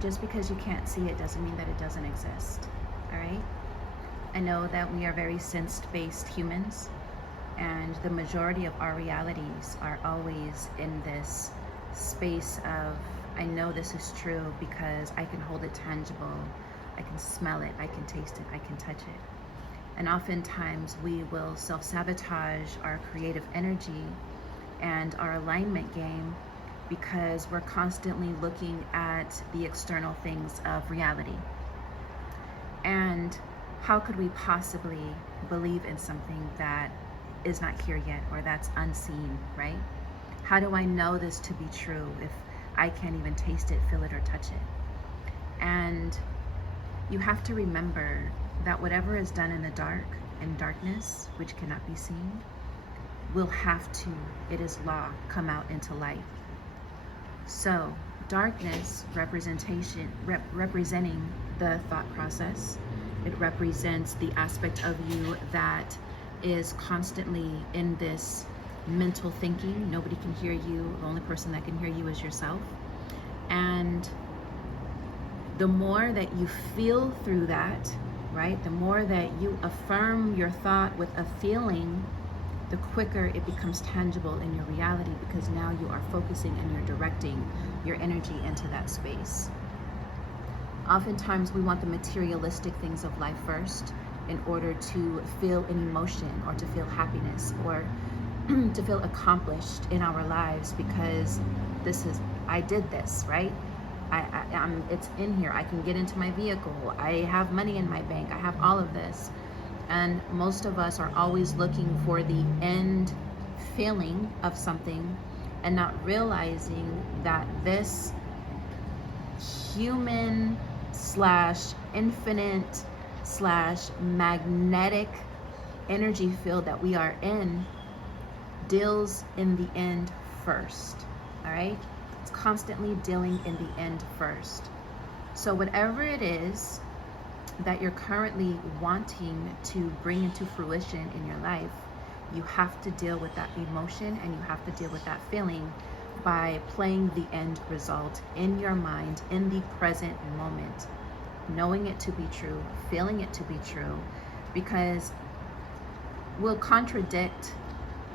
Just because you can't see it doesn't mean that it doesn't exist. All right? I know that we are very sense-based humans, and the majority of our realities are always in this space of, I know this is true because I can hold it tangible, I can smell it, I can taste it, I can touch it. And oftentimes we will self-sabotage our creative energy and our alignment game because we're constantly looking at the external things of reality. And how could we possibly believe in something that is not here yet or that's unseen, right? How do I know this to be true if I can't even taste it, feel it, or touch it? And you have to remember that whatever is done in the dark, in darkness, which cannot be seen, will have to, it is law, come out into light. So darkness representing the thought process. It represents the aspect of you that is constantly in this mental thinking. Nobody can hear you. The only person that can hear you is yourself. And the more that you feel through that, right? The more that you affirm your thought with a feeling, the quicker it becomes tangible in your reality, because now you are focusing and you're directing your energy into that space. Oftentimes we want the materialistic things of life first in order to feel an emotion or to feel happiness or to feel accomplished in our lives, because I did this, right? It's in here. I can get into my vehicle. I have money in my bank. I have all of this. And most of us are always looking for the end feeling of something and not realizing that this human / infinite / magnetic energy field that we are in deals in the end first. All right? It's constantly dealing in the end first. So whatever it is that you're currently wanting to bring into fruition in your life, you have to deal with that emotion and you have to deal with that feeling by playing the end result in your mind in the present moment, knowing it to be true, feeling it to be true, because we'll contradict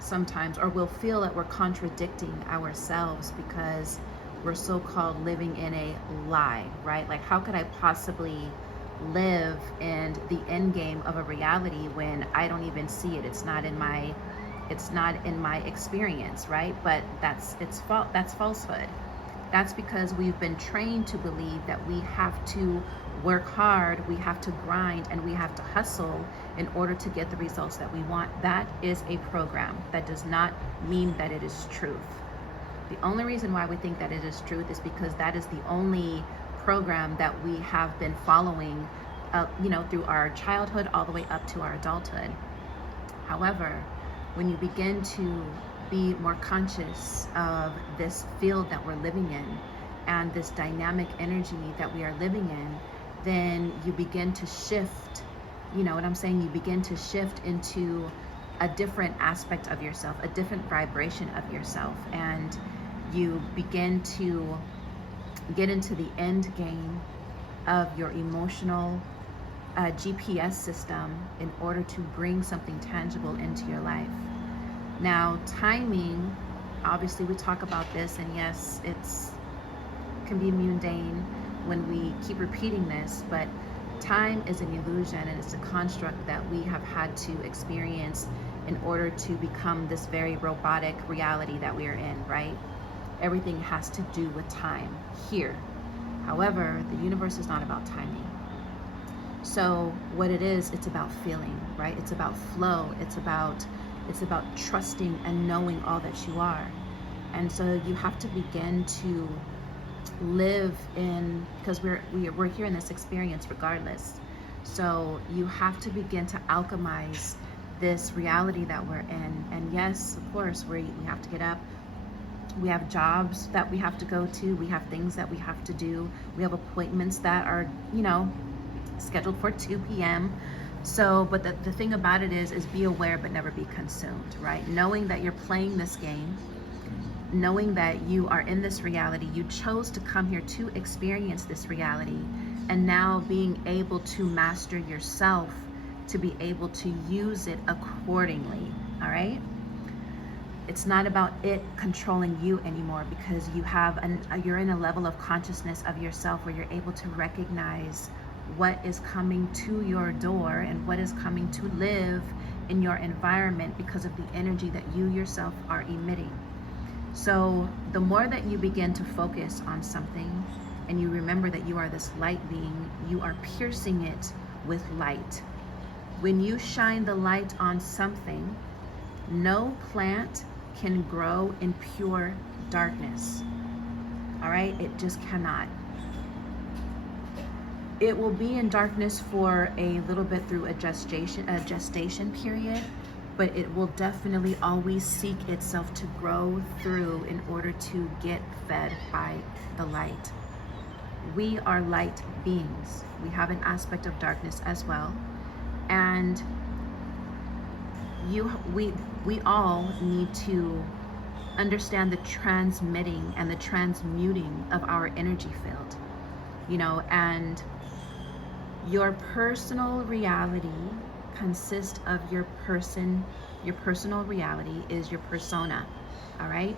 sometimes, or we'll feel that we're contradicting ourselves because we're so-called living in a lie, right? Like, how could I possibly live in the end game of a reality when I don't even see it? It's not in my experience, right? But that's falsehood. That's because we've been trained to believe that we have to work hard, we have to grind, and we have to hustle in order to get the results that we want. That is a program. That does not mean that it is truth. The only reason why we think that it is truth is because that is the only program that we have been following, through our childhood all the way up to our adulthood. However, when you begin to be more conscious of this field that we're living in and this dynamic energy that we are living in, then you begin to shift, you know what I'm saying? You begin to shift into a different aspect of yourself, a different vibration of yourself, and you begin to get into the end game of your emotional GPS system in order to bring something tangible into your life. Now, timing, obviously we talk about this, and yes, it can be mundane when we keep repeating this, but time is an illusion and it's a construct that we have had to experience in order to become this very robotic reality that we are in, right? Everything has to do with time here. However, the universe is not about timing. So what it is, it's about feeling, right? It's about flow. It's about trusting and knowing all that you are. And so you have to begin to live in, because we're here in this experience regardless. So you have to begin to alchemize this reality that we're in. And yes, of course, we have to get up. We have jobs that we have to go to. We have things that we have to do. We have appointments that are, scheduled for 2 p.m. So, but the thing about it is be aware but never be consumed, right? Knowing that you're playing this game knowing that you are in this reality, you chose to come here to experience this reality, and now being able to master yourself to be able to use it accordingly. All right? It's not about it controlling you anymore, because you're in a level of consciousness of yourself where you're able to recognize what is coming to your door and what is coming to live in your environment because of the energy that you yourself are emitting. So the more that you begin to focus on something and you remember that you are this light being, you are piercing it with light. When you shine the light on something, no plant can grow in pure darkness. All right? It just cannot. It will be in darkness for a little bit through a gestation period, but it will definitely always seek itself to grow through in order to get fed by the light. We are light beings. We have an aspect of darkness as well. And we all need to understand the transmitting and the transmuting of our energy field, and your personal reality consists of your personal reality is your persona. All right?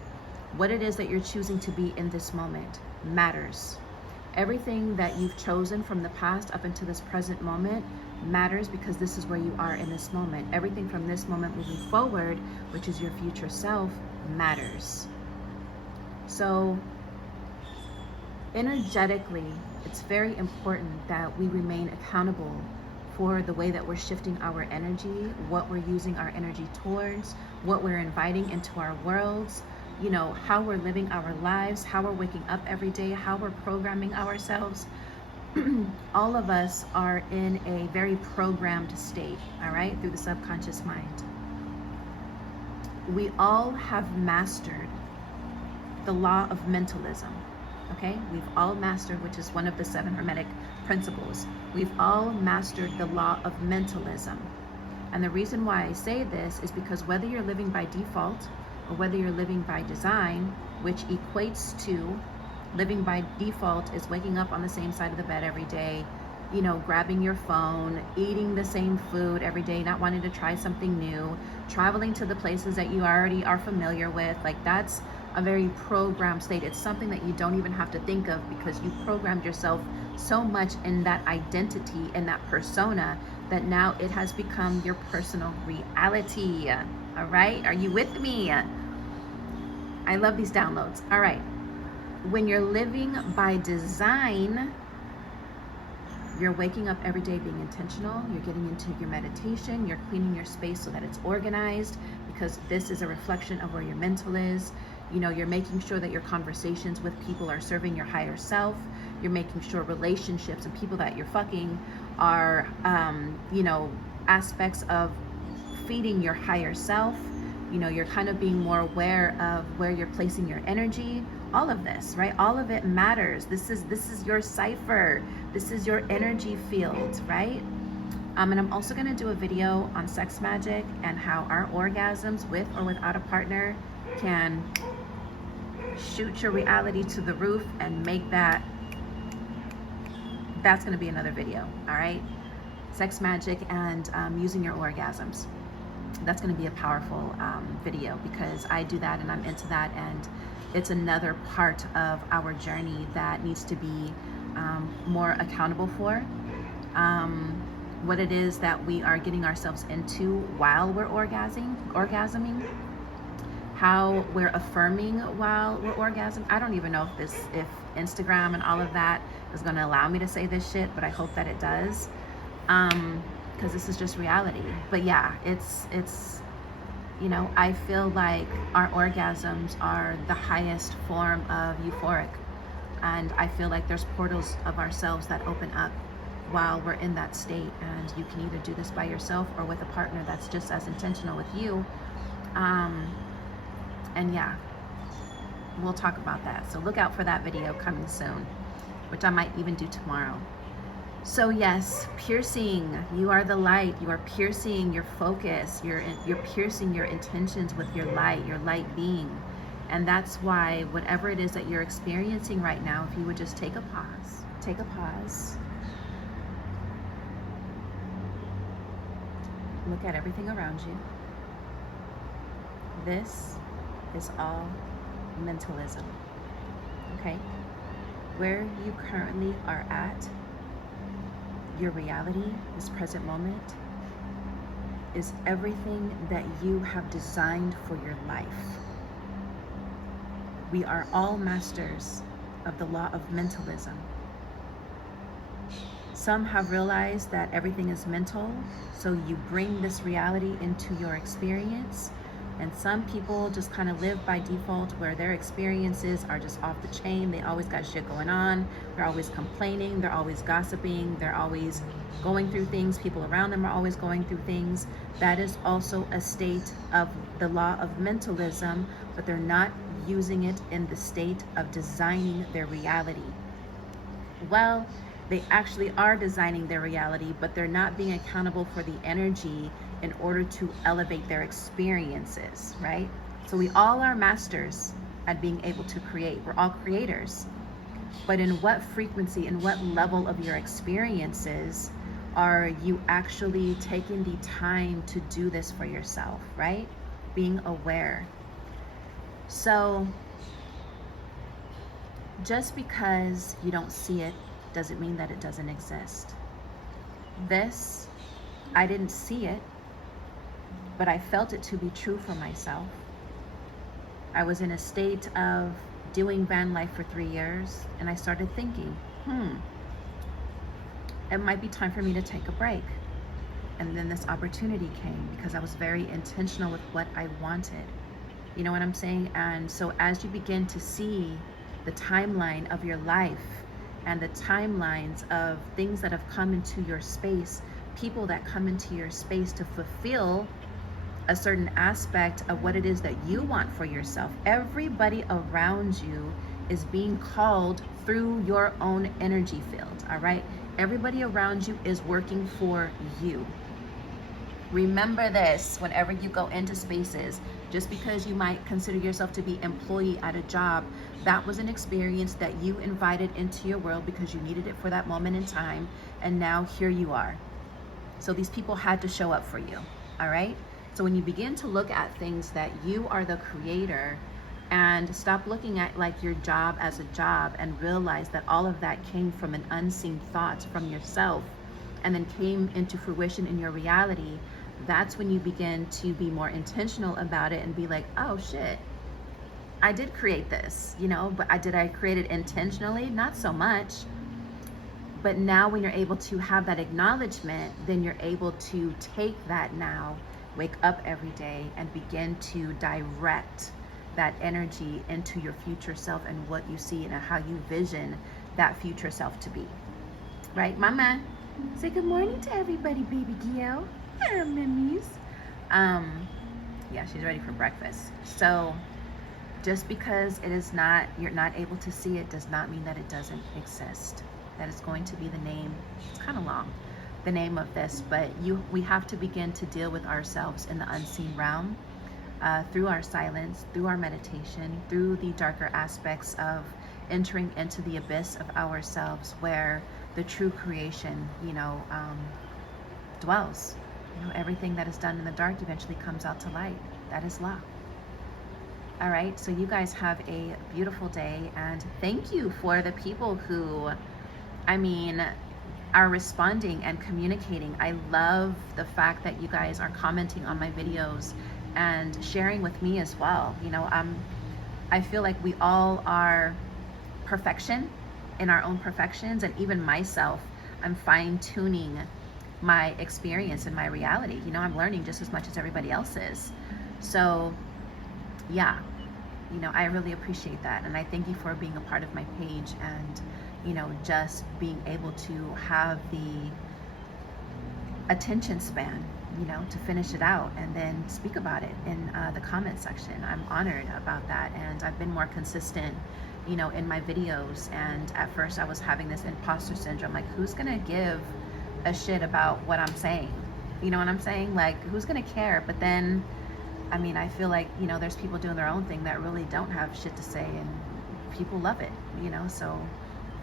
What it is that you're choosing to be in this moment matters. Everything that you've chosen from the past up until this present moment matters, because this is where you are in this moment. Everything from this moment moving forward, which is your future self, matters. So energetically, it's very important that we remain accountable for the way that we're shifting our energy, what we're using our energy towards, what we're inviting into our worlds, how we're living our lives, how we're waking up every day, how we're programming ourselves. All of us are in a very programmed state, all right, through the subconscious mind. We all have mastered the law of mentalism, okay? We've all mastered, which is one of the 7 Hermetic principles. We've all mastered the law of mentalism. And the reason why I say this is because whether you're living by default or whether you're living by design, which equates to living by default is waking up on the same side of the bed every day, grabbing your phone, eating the same food every day, not wanting to try something new, traveling to the places that you already are familiar with. Like, that's a very programmed state. It's something that you don't even have to think of, because you programmed yourself so much in that identity and that persona that now it has become your personal reality. All right? Are you with me? I love these downloads. All right. When you're living by design, you're waking up every day being intentional. You're getting into your meditation. You're cleaning your space so that it's organized, because this is a reflection of where your mental is. You're making sure that your conversations with people are serving your higher self. You're making sure relationships and people that you're fucking are, aspects of feeding your higher self. You're kind of being more aware of where you're placing your energy. All of this, right? All of it matters. This is your cipher. This is your energy field, right? And I'm also going to do a video on sex magic and how our orgasms with or without a partner can shoot your reality to the roof and make that's going to be another video. All right? Sex magic and using your orgasms. That's going to be a powerful video, because I do that and I'm into that, and it's another part of our journey that needs to be more accountable for. What it is that we are getting ourselves into while we're orgasming, how we're affirming while we're orgasming. I don't even know if Instagram and all of that is going to allow me to say this shit, but I hope that it does, because this is just reality. But yeah, it's I feel like our orgasms are the highest form of euphoric, and I feel like there's portals of ourselves that open up while we're in that state, and you can either do this by yourself or with a partner that's just as intentional with you. And yeah, we'll talk about that. So look out for that video coming soon, which I might even do tomorrow. So yes, piercing, you are the light. You are piercing your focus. You're piercing your intentions with your light being. And that's why whatever it is that you're experiencing right now, if you would just take a pause, look at everything around you. This is all mentalism, okay? Where you currently are at, your reality, this present moment, is everything that you have designed for your life. We are all masters of the law of mentalism. Some have realized that everything is mental, so you bring this reality into your experience. And some people just kind of live by default, where their experiences are just off the chain. They always got shit going on. They're always complaining. They're always gossiping. They're always going through things. People around them are always going through things. That is also a state of the law of mentalism, but they're not using it in the state of designing their reality. Well, they actually are designing their reality, but they're not being accountable for the energy in order to elevate their experiences, right? So we all are masters at being able to create. We're all creators. But in what frequency, in what level of your experiences are you actually taking the time to do this for yourself, right? Being aware. So just because you don't see it doesn't mean that it doesn't exist. This, I didn't see it, but I felt it to be true for myself. I was in a state of doing van life for 3 years, and I started thinking, it might be time for me to take a break. And then this opportunity came because I was very intentional with what I wanted. You know what I'm saying? And so as you begin to see the timeline of your life and the timelines of things that have come into your space, people that come into your space to fulfill a certain aspect of what it is that you want for yourself. Everybody around you is being called through your own energy field, all right? Everybody around you is working for you. Remember this whenever you go into spaces. Just because you might consider yourself to be employee at a job, that was an experience that you invited into your world because you needed it for that moment in time, and now here you are. So these people had to show up for you, all right? So when you begin to look at things that you are the creator, and stop looking at like your job as a job, and realize that all of that came from an unseen thought from yourself and then came into fruition in your reality, that's when you begin to be more intentional about it and be like, oh shit, I did create this, you know, but did I create it intentionally? Not so much. But now when you're able to have that acknowledgement, then you're able to take that now, wake up every day and begin to direct that energy into your future self and what you see and how you vision that future self to be. Right, Mama? Say good morning to everybody, baby Gio. Hello, Mimmies. Yeah, she's ready for breakfast. So just because it is not, you're not able to see it, does not mean that it doesn't exist. That is going to be the name. It's kind of long, the name of this, but we have to begin to deal with ourselves in the unseen realm, through our silence, through our meditation, through the darker aspects of entering into the abyss of ourselves, where the true creation, dwells. Everything that is done in the dark eventually comes out to light. That is law. All right, so you guys have a beautiful day, and thank you for the people who, are responding and communicating. I love the fact that you guys are commenting on my videos and sharing with me as well. I feel like we all are perfection in our own perfections, and even myself, I'm fine-tuning my experience and my reality. I'm learning just as much as everybody else is. So yeah, I really appreciate that, and I thank you for being a part of my page, and just being able to have the attention span, to finish it out and then speak about it in the comment section. I'm honored about that, and I've been more consistent in my videos. And at first I was having this imposter syndrome, like, who's gonna give a shit about what I'm saying? You know what I'm saying? Like, who's gonna care? But then I mean, I feel like, you know, there's people doing their own thing that really don't have shit to say, and people love it, you know? So,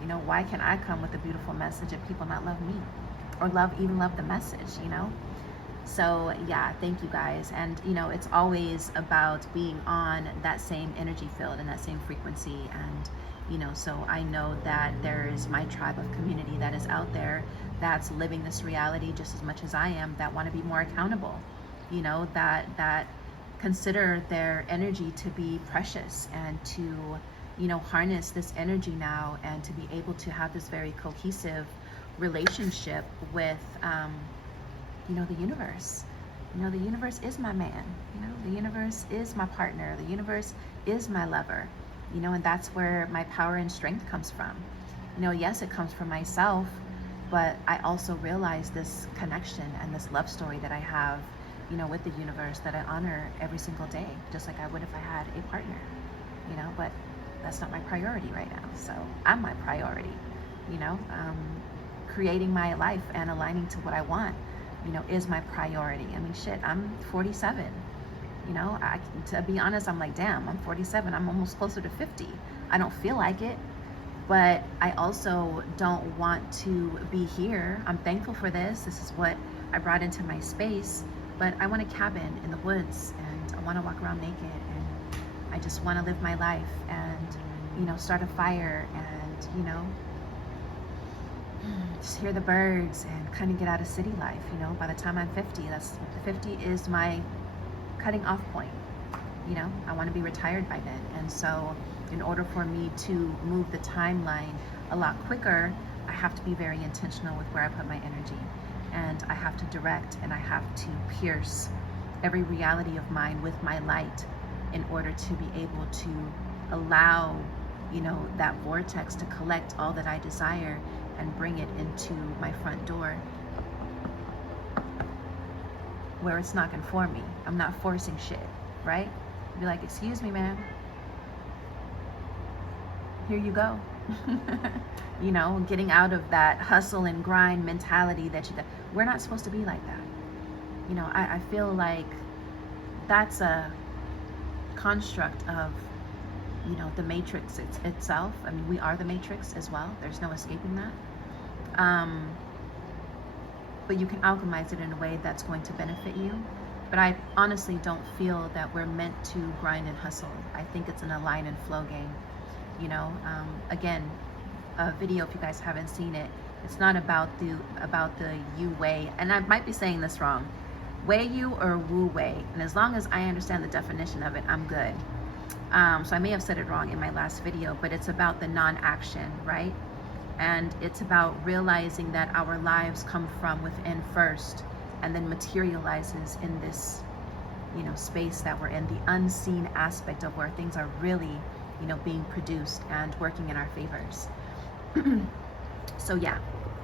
you know, why can't I come with a beautiful message and people not love me? Or even love the message, you know? So yeah, thank you guys. And you know, it's always about being on that same energy field and that same frequency. And you know, so I know that there's my tribe of community that is out there that's living this reality just as much as I am, that want to be more accountable, you know, that consider their energy to be precious, and to, you know, harness this energy now, and to be able to have this very cohesive relationship with you know, the universe. You know, the universe is my man. You know, the universe is my partner. The universe is my lover. You know, and that's where my power and strength comes from. You know, yes, it comes from myself, but I also realize this connection and this love story that I have, you know, with the universe, that I honor every single day, just like I would if I had a partner. You know, but that's not my priority right now. So I'm my priority. You know, creating my life and aligning to what I want, you know, is my priority. I mean, shit, I'm 47. You know, to be honest, I'm like, damn, I'm 47. I'm almost closer to 50. I don't feel like it, but I also don't want to be here. I'm thankful for this. This is what I brought into my space, but I want a cabin in the woods, and I want to walk around naked, and I just want to live my life, and, you know, start a fire, and, you know, just hear the birds and kind of get out of city life. You know, by the time I'm 50, 50 is my cutting off point. You know, I want to be retired by then. And so in order for me to move the timeline a lot quicker, I have to be very intentional with where I put my energy, and I have to direct, and I have to pierce every reality of mine with my light, in order to be able to allow, you know, that vortex to collect all that I desire and bring it into my front door, where it's knocking for me. I'm not forcing shit, right? Be like, excuse me, man. Here you go. You know, getting out of that hustle and grind mentality that we're not supposed to be like that. You know, I feel like that's a construct of, you know, the matrix itself. I mean, we are the matrix as well. There's no escaping that. But you can alchemize it in a way that's going to benefit you. But I honestly don't feel that we're meant to grind and hustle. I think it's an align and flow game. You know, again, a video, if you guys haven't seen it, it's not about the Yu Wei, and I might be saying this wrong, Wei Yu or Wu Wei, and as long as I understand the definition of it, I'm good. So I may have said it wrong in my last video, but it's about the non-action, right? And it's about realizing that our lives come from within first, and then materializes in this, you know, space that we're in, the unseen aspect of where things are really, you know, being produced and working in our favors. So yeah,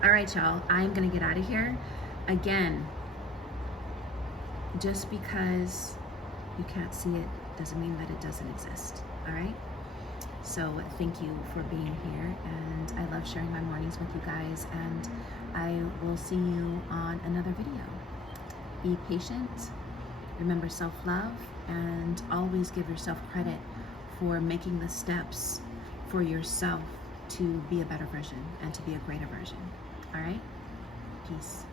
all right, y'all, I'm gonna get out of here. Again, just because you can't see it doesn't mean that it doesn't exist. All right, so thank you for being here, and I love sharing my mornings with you guys, and I will see you on another video. Be patient, remember self-love, and always give yourself credit for making the steps for yourself to be a better version and to be a greater version. All right, peace.